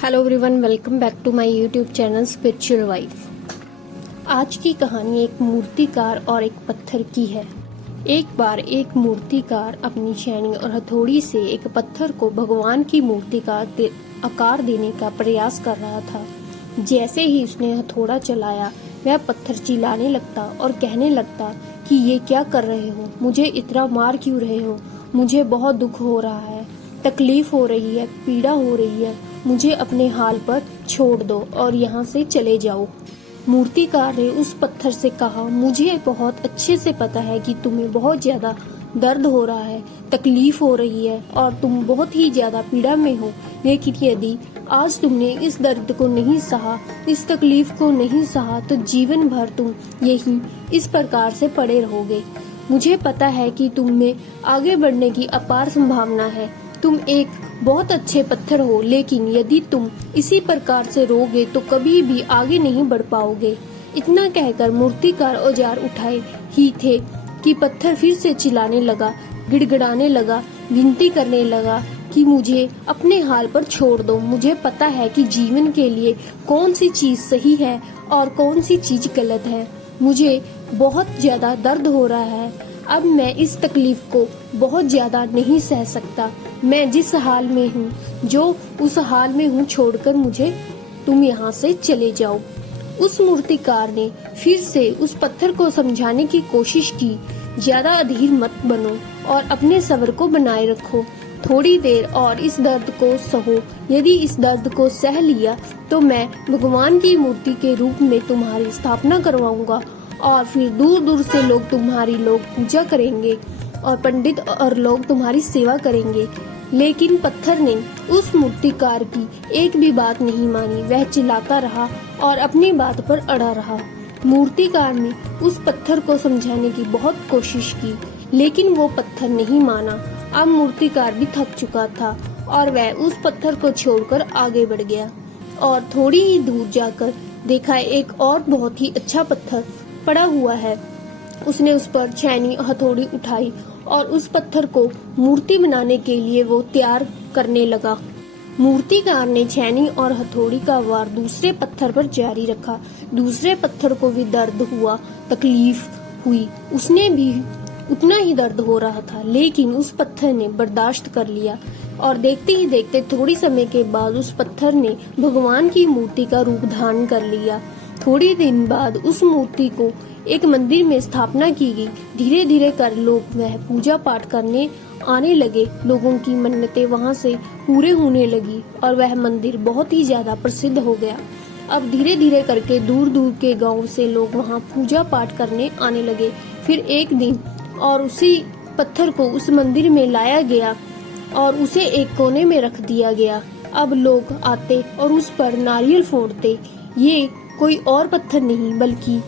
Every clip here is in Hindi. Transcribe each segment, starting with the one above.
Hello everyone, welcome back to my YouTube channel spiritual wife. आज की कहानी एक मूर्तिकार और एक पत्थर की है। एक बार एक मूर्तिकार अपनी छेनी और हथौड़ी से एक पत्थर को भगवान की मूर्ति का आकार देने का प्रयास कर रहा था। जैसे ही उसने हथौड़ा चलाया, वह पत्थर चिल्लाने लगता और कहने लगता कि ये क्या कर रहे हो, मुझे इतना मार क्यों रहे हो, मुझे बहुत दुख हो रहा है, तकलीफ हो रही है, पीड़ा हो रही है, मुझे अपने हाल पर छोड़ दो और यहाँ से चले जाओ। मूर्तिकार ने उस पत्थर से कहा, मुझे बहुत अच्छे से पता है कि तुम्हें बहुत ज्यादा दर्द हो रहा है, तकलीफ हो रही है और तुम बहुत ही ज्यादा पीड़ा में हो, लेकिन यदि आज तुमने इस दर्द को नहीं सहा, इस तकलीफ को नहीं सहा, तो जीवन भर तुम यही इस प्रकार से पड़े रहोगे। मुझे पता है कि तुम में आगे बढ़ने की अपार संभावना है, तुम एक बहुत अच्छे पत्थर हो, लेकिन यदि तुम इसी प्रकार से रोगे तो कभी भी आगे नहीं बढ़ पाओगे। इतना कहकर मूर्तिकार औजार उठाए ही थे कि पत्थर फिर से चिल्लाने लगा, गिड़गिड़ाने लगा, विनती करने लगा कि मुझे अपने हाल पर छोड़ दो। मुझे पता है कि जीवन के लिए कौन सी चीज सही है और कौन सी चीज गलत है। मुझे बहुत ज्यादा दर्द हो रहा है, अब मैं इस तकलीफ को बहुत ज्यादा नहीं सह सकता। मैं जिस हाल में हूँ, जो उस हाल में हूँ, छोड़कर मुझे तुम यहाँ से चले जाओ। उस मूर्तिकार ने फिर से उस पत्थर को समझाने की कोशिश की, ज्यादा अधीर मत बनो और अपने सब्र को बनाए रखो, थोड़ी देर और इस दर्द को सहो। यदि इस दर्द को सह लिया तो मैं भगवान की मूर्ति के रूप में तुम्हारी स्थापना करवाऊंगा और फिर दूर दूर से तुम्हारी लोग पूजा करेंगे और पंडित और लोग तुम्हारी सेवा करेंगे। लेकिन पत्थर ने उस मूर्तिकार की एक भी बात नहीं मानी। वह चिल्लाता रहा और अपनी बात पर अड़ा रहा। मूर्तिकार ने उस पत्थर को समझाने की बहुत कोशिश की, लेकिन वो पत्थर नहीं माना। अब मूर्तिकार भी थक चुका था और वह उस पत्थर को छोड़कर आगे बढ़ गया और थोड़ी ही दूर जाकर देखा एक और बहुत ही अच्छा पत्थर पड़ा हुआ है। उसने उस पर छेनी और हथौड़ी उठाई और उस पत्थर को मूर्ति बनाने के लिए वो तैयार करने लगा। मूर्तिकार ने छेनी और हथौड़ी का वार दूसरे पत्थर पर जारी रखा। दूसरे पत्थर को भी दर्द हुआ, तकलीफ हुई, उसने भी उतना ही दर्द हो रहा था, लेकिन उस पत्थर ने बर्दाश्त कर लिया और देखते ही देखते थोड़ी समय के बाद उस पत्थर ने भगवान की मूर्ति का रूप धारण कर लिया। थोड़ी दिन बाद उस मूर्ति को एक मंदिर में स्थापना की गई। धीरे धीरे कर लोग वह पूजा पाठ करने आने लगे। लोगों की मन्नतें वहां से पूरे होने लगी और वह मंदिर बहुत ही ज्यादा प्रसिद्ध हो गया। अब धीरे धीरे करके दूर दूर के गांव से लोग वहां पूजा पाठ करने आने लगे। फिर एक दिन और उसी पत्थर को उस मंदिर में लाया गया और उसे एक कोने में रख दिया गया। अब लोग आते और उस पर नारियल फोड़ते। ये कोई और पत्थर नहीं बल्कि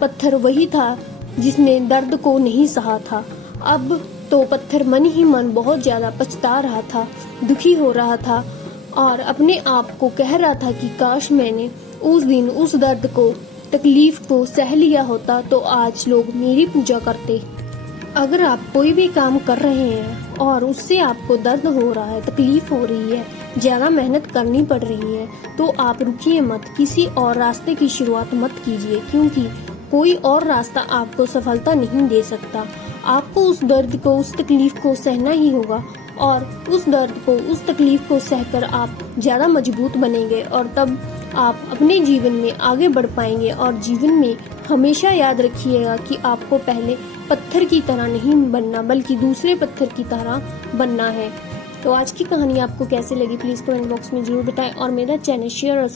पत्थर वही था जिसने दर्द को नहीं सहा था। अब तो पत्थर मन ही मन बहुत ज्यादा पछता रहा था, दुखी हो रहा था और अपने आप को कह रहा था कि काश मैंने उस दिन उस दर्द को, तकलीफ को सह लिया होता तो आज लोग मेरी पूजा करते। अगर आप कोई भी काम कर रहे हैं और उससे आपको दर्द हो रहा है, तकलीफ हो रही है, ज्यादा मेहनत करनी पड़ रही है, तो आप रुकिए मत, किसी और रास्ते की शुरुआत मत कीजिए, क्योंकि कोई और रास्ता आपको सफलता नहीं दे सकता। आपको उस दर्द को, उस तकलीफ को सहना ही होगा और उस दर्द को, उस तकलीफ को सहकर आप ज्यादा मजबूत बनेंगे और तब आप अपने जीवन में आगे बढ़ पाएंगे। और जीवन में हमेशा याद रखिएगा कि आपको पहले पत्थर की तरह नहीं बनना बल्कि दूसरे पत्थर की तरह बनना है। तो आज की कहानी आपको कैसे लगी प्लीज कमेंट बॉक्स में जरूर बताएं और मेरा चैनल शेयर और